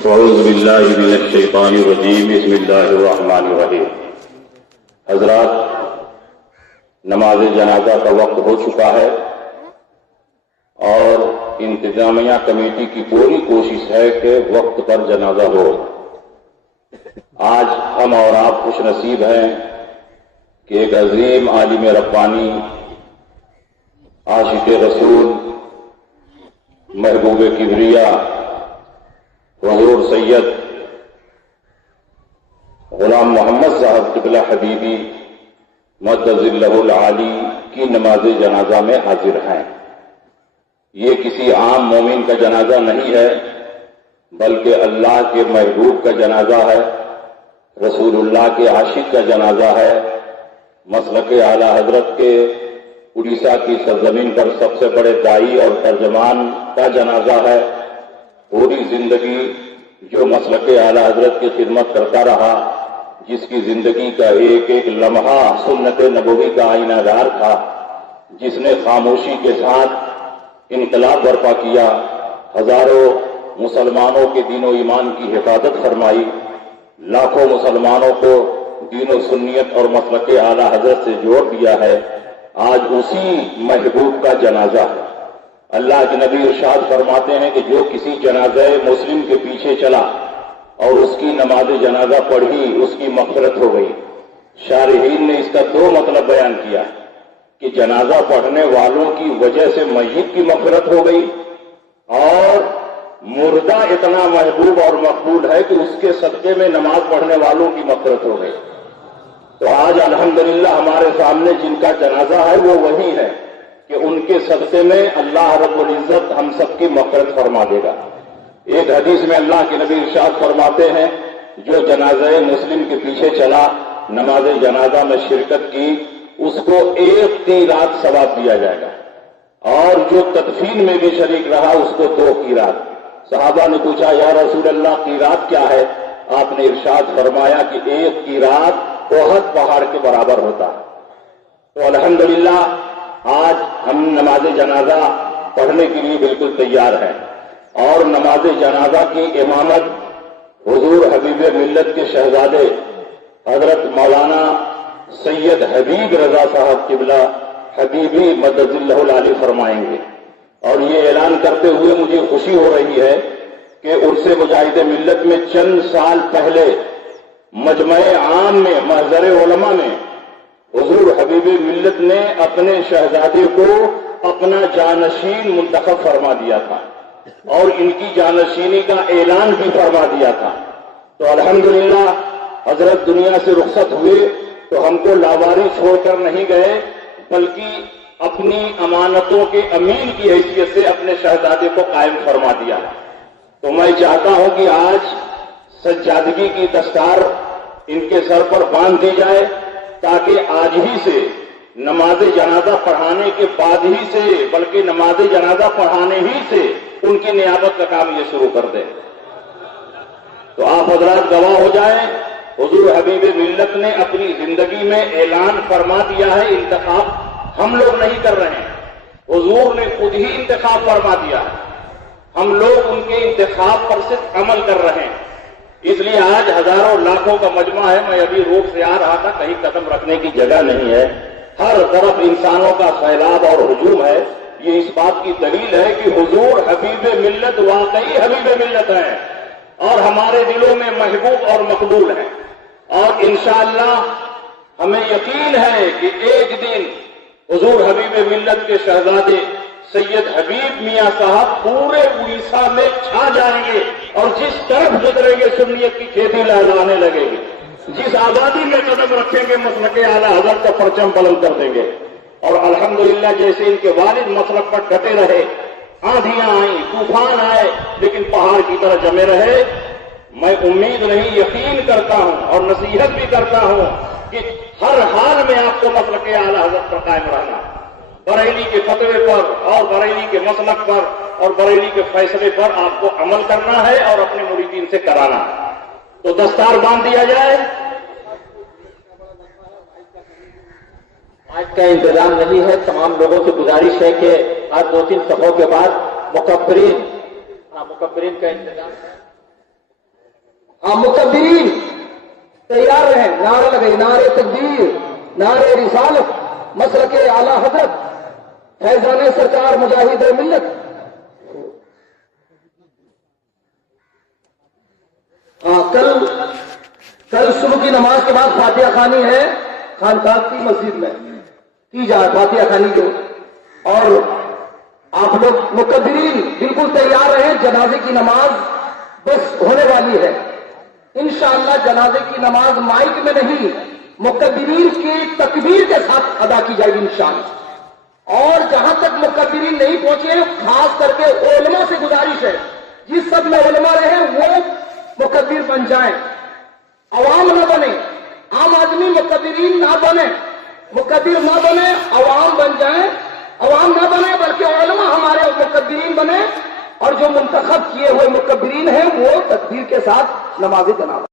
اعوذ باللہ من الشیطان الرجیم بسم اللہ الرحمن الرحیم۔ حضرات، نماز جنازہ کا وقت ہو چکا ہے اور انتظامیہ کمیٹی کی پوری کوشش ہے کہ وقت پر جنازہ ہو۔ آج ہم اور آپ خوش نصیب ہیں کہ ایک عظیم عالم ربانی، عاشق رسول، محبوب کبریا حضور سید غلام محمد صاحب قبلہ حبیبی مدظ اللہ العالی کی نماز جنازہ میں حاضر ہیں۔ یہ کسی عام مومن کا جنازہ نہیں ہے، بلکہ اللہ کے محبوب کا جنازہ ہے، رسول اللہ کے عاشق کا جنازہ ہے، مسلک اعلی حضرت کے اڑیسہ کی سرزمین پر سب سے بڑے داعی اور ترجمان کا جنازہ ہے۔ پوری زندگی جو مسلک اعلی حضرت کی خدمت کرتا رہا، جس کی زندگی کا ایک ایک لمحہ سنت نبوی کا آئینہ دار تھا، جس نے خاموشی کے ساتھ انقلاب برپا کیا، ہزاروں مسلمانوں کے دین و ایمان کی حفاظت فرمائی، لاکھوں مسلمانوں کو دین و سنیت اور مسلک اعلی حضرت سے جوڑ دیا ہے، آج اسی محبوب کا جنازہ ہے۔ اللہ کے نبی ارشاد فرماتے ہیں کہ جو کسی جنازہ مسلم کے پیچھے چلا اور اس کی نماز جنازہ پڑھی، اس کی مغفرت ہو گئی۔ شارحین نے اس کا دو مطلب بیان کیا کہ جنازہ پڑھنے والوں کی وجہ سے میت کی مغفرت ہو گئی، اور مردہ اتنا محبوب اور مقبول ہے کہ اس کے صدقے میں نماز پڑھنے والوں کی مغفرت ہو گئی۔ تو آج الحمدللہ ہمارے سامنے جن کا جنازہ ہے وہ وہی ہے کہ ان کے صدقے میں اللہ رب العزت ہم سب کی مغفرت فرما دے گا۔ ایک حدیث میں اللہ کے نبی ارشاد فرماتے ہیں، جو جنازہ مسلم کے پیچھے چلا، نماز جنازہ میں شرکت کی، اس کو 1 قیراط ثواب دیا جائے گا، اور جو تدفین میں بھی شریک رہا اس کو 2 قیراط۔ صحابہ نے پوچھا، یا رسول اللہ قیراط کیا ہے؟ آپ نے ارشاد فرمایا کہ 1 قیراط احد پہاڑ کے برابر ہوتا ہے۔ تو الحمدللہ آج ہم نماز جنازہ پڑھنے کے لیے بالکل تیار ہیں، اور نماز جنازہ کی امامت حضور حبیب ملت کے شہزادے حضرت مولانا سید حبیب رضا صاحب قبلہ حبیبی مدظ اللہ العالی فرمائیں گے۔ اور یہ اعلان کرتے ہوئے مجھے خوشی ہو رہی ہے کہ عرس مجاہد ملت میں چند سال پہلے مجمع عام میں، محضر علماء میں، حضور حبیب ملت نے اپنے شہزادے کو اپنا جانشین منتخب فرما دیا تھا، اور ان کی جانشینی کا اعلان بھی فرما دیا تھا۔ تو الحمدللہ حضرت دنیا سے رخصت ہوئے تو ہم کو لاوارث چھوڑ کر نہیں گئے، بلکہ اپنی امانتوں کے امین کی حیثیت سے اپنے شہزادے کو قائم فرما دیا۔ تو میں چاہتا ہوں کہ آج سجادگی کی دستار ان کے سر پر باندھ دی جائے، تاکہ آج ہی سے نماز جنازہ پڑھانے کے بعد ہی سے، بلکہ نماز جنازہ پڑھانے ہی سے ان کی نیابت کا کام یہ شروع کر دیں۔ تو آپ حضرات گواہ ہو جائیں، حضور حبیب ملت نے اپنی زندگی میں اعلان فرما دیا ہے، انتخاب ہم لوگ نہیں کر رہے ہیں، حضور نے خود ہی انتخاب فرما دیا ہے، ہم لوگ ان کے انتخاب پر صرف عمل کر رہے ہیں۔ اس لیے آج ہزاروں لاکھوں کا مجمع ہے، میں ابھی روڈ سے آ رہا تھا، کہیں قدم رکھنے کی جگہ نہیں ہے، ہر طرف انسانوں کا سیلاب اور ہجوم ہے۔ یہ اس بات کی دلیل ہے کہ حضور حبیب ملت واقعی حبیب ملت ہیں، اور ہمارے دلوں میں محبوب اور مقبول ہیں، اور انشاءاللہ ہمیں یقین ہے کہ ایک دن حضور حبیب ملت کے شہزادے سید حبیب میاں صاحب پورے اڑیسہ میں چھا جائیں گے، اور جس طرف گزریں گے سنیت کی کھیتی لہرانے لگے گی، جس آبادی میں قدم رکھیں گے مسلک اعلی حضرت کا پرچم بلند کر دیں گے۔ اور الحمدللہ جیسے ان کے والد مسلک پر ڈٹے رہے، آندھیاں آئیں، طوفان آئے، لیکن پہاڑ کی طرح جمے رہے، میں امید نہیں یقین کرتا ہوں اور نصیحت بھی کرتا ہوں کہ ہر حال میں آپ کو مسلک اعلی حضرت پر قائم رہنا، بریلی کے فتوے پر اور بریلی کے مسلک پر اور بریلی کے فیصلے پر آپ کو عمل کرنا ہے اور اپنے مریدین سے کرانا ہے۔ تو دستار باندھ دیا جائے۔ آج کا انتظام نہیں ہے، تمام لوگوں سے گزارش ہے کہ آج 2-3 صفوں کے بعد مکبرین کا انتظام ہے۔ مکبرین تیار رہیں، نعرہ لگے، نعرے تکبیر، نعرے رسالت، مسلک اعلی حضرت فیضان سرکار مجاہد ملت۔ کل صبح کی نماز کے بعد فاتحہ خوانی ہے خانقاہ کی مسجد میں، کی جائے فاتحہ خوانی کو، اور آپ لوگ مقدرین بالکل تیار رہیں، جنازے کی نماز بس ہونے والی ہے انشاءاللہ۔ جنازے کی نماز مائک میں نہیں، مقدرین کی تکبیر کے ساتھ ادا کی جائے گی انشاءاللہ۔ اور جہاں تک مقدرین نہیں پہنچے، خاص کر کے علماء سے گزارش ہے، جس سب میں علماء رہے وہ مقدر بن جائیں، عوام نہ بنے، عام آدمی مقدرین نہ بنے، مقدر نہ بنے، عوام بن جائیں، عوام نہ بنے بلکہ علماء ہمارے مقدرین بنے، اور جو منتخب کیے ہوئے مقدرین ہیں وہ تکبیر کے ساتھ نماز جنازہ